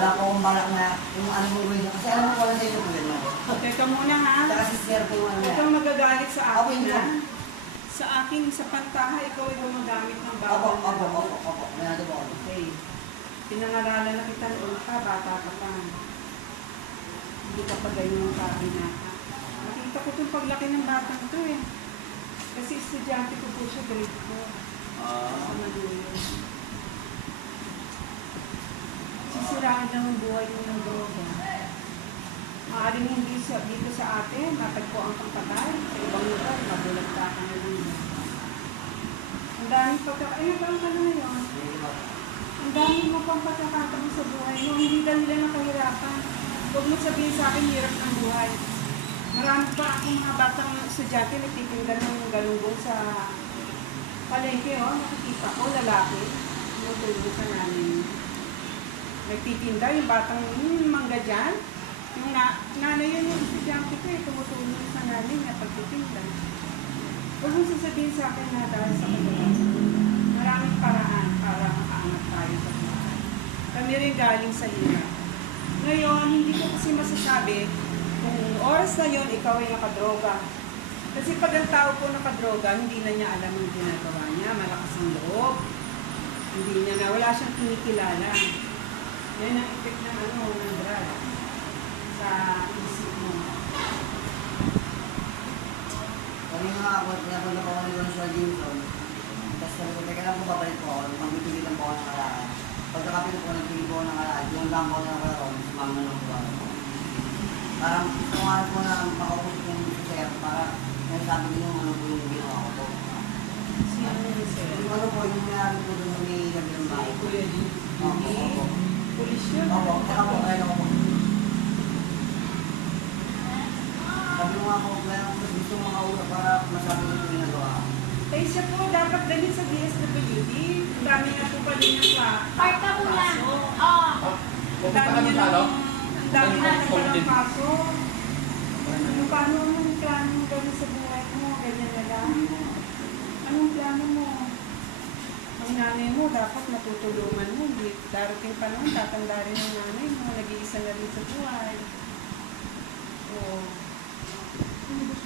wala po akong balak na yung ano mo rin. Kasi alam mo ko lang sa inyo po yun. Teka muna ha. Saka si Sir po yung ano Huwag kang magagalit sa Ako akin yun ha. lang. Sa akin, sa pantaha, ikaw ay gumagamit ng Opo, bawal na opo, gamot. opo, opo. May ano po ako. Okay. Pinangaralan na kita noon ka, bata ka pa. Hindi ka pa ganyan kabinata. Nakita ko itong paglaki ng batang ito eh. Kasi estudyante ko po siya, grade 4. Sa Maluyo. Sisirain lang ang buhay mo ng droga. Maaaring hindi dito sa atin, matagpuan kang patay. Sa ibang lugar, mabulagta ka na lang. Ang daming ayun ba ang ano ngayon? Ang dami mo pang pagkakataon sa buhay mo. Hindi dahil ng kahirapan. Huwag mo sabihin sa akin, hirap ng buhay. Marami pa akong mga batang estudyante nagtitinda ng galunggong sa palengke. Oh. Nakikita ko, lalaki. Nagtulong sa namin. Nagtitinda yung batang mangga dyan. Yung nanay yun yung estudyante ko eh. Tumutulong sa namin na pagtitinda. Huwag mo sasabihin sa akin na dahil sa kadalasan. Maraming paraan para makaangat tayo sa buhay. Kami rin galing sa hirap. Ngayon, hindi ko kasi masasabi kung oras na yun, ikaw ay nakadroga. Kasi pag ang tao po nakadroga, hindi na niya alam ang ginagawa niya. Malakas ang loob. Hindi niya na, wala siyang kinikilala. Yan ang effect ng ng drug sa isip mo. Kanina nga ako, pinapunta po ako ni Gonzo Jimson. Tapos sabi ko, teka lang po, babalik po ako. Magbibigil lang po ako ng kalaan. Pagkakapit po, nagpili po ako ng kalaan. Yung lang po na kalaan, sumama ng buwan. Parang gusto ko nga po na makaupos ko yung sir para may sabi din yung ano po yung ginawa ko po. Si ano yun, sir? Yung ano po, yung nangyari po doon yung may gabi ng bahay. Kuya G. Opo. Pulis yun. Opo, kaya po, kaya ako po. Sabi mo nga po, kaya ako gusto makaula para masabi ko yung ginagawa. Eh siya po, dapat dalhin sa DSWD. Ang dami na po pala niyang Part na po yan. kaso. Oo. Ang dami niya ng ang dami na palang kaso. Ano, paano ang plano mo gawin sa buhay mo? Ganyan na lang. Anong plano mo? Ang nanay mo, dapat matutulungan mo. Hindi darating pa naman, tatanda rin ang nanay mo. Nag-iisa na rin sa buhay. Oo.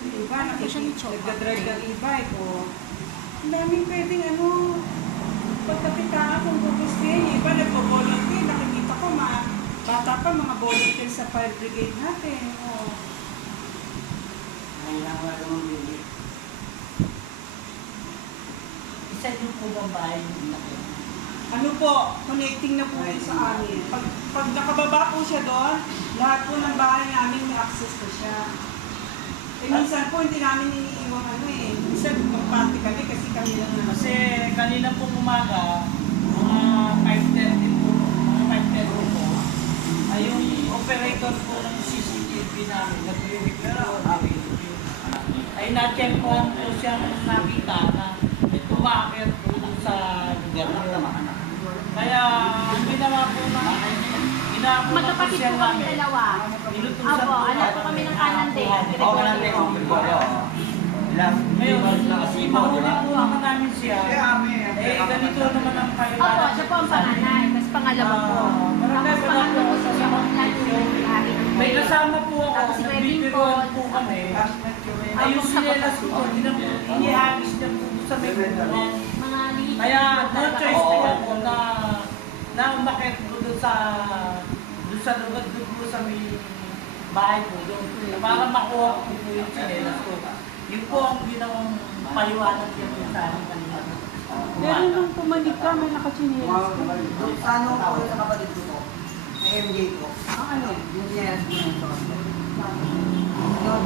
Iba, nagdadrive ng e-bike. O, ang daming pwedeng pagkakitaan kung gugustuhin. Iba, nagpo-volunteer. Nakikita ko, bata pa, mga volunteer sa fire brigade natin. O. Ngayon ako na naman bili. Isa yung po bang bahay yung laki? Ano po, connecting na po yun sa amin. Pag nakababa po siya doon, lahat po ng bahay namin may access po siya. Eh, minsan po, hindi namin iniiwang minsan magparty kami kasi kami lang naman. Kasi kanina po umaga, mga 5:30 po, mga 5:30 po, ay yung operator po ng CCTV namin, nag-repair po namin. Ay na-check po siyang nakita na tumakit po sa lugar na. Kaya ginawa po na, Magkapatid po kami dalawa. Opo, anak po kami ng kanan din. Ngayon, mahuli po ako namin siya. Eh, ganito naman ang Opo, paliwanag. siya po ang panganay. Tapos pangalawa po. Tapos pangatlo po siya online yung May kasama po ako, Tapos si Kuya nagbibiruan po kami. Ayun Tapos sinelas ko, inihagis niya po sa may buwan. mga lihi. Kaya no choice po ako na umakit po doon sa lugar doon po sa may bahay po doon. Para makuha ko po yung sinelas ko. Yun po ang ginawang paliwanag niya po sa akin kanina. Pero nung pumanik ka, may nakachinelas ka. Doon sa ano po sa kapatid ko po, na MJ po. Ano? Yung sinelas po yung sa kapatid. Yun,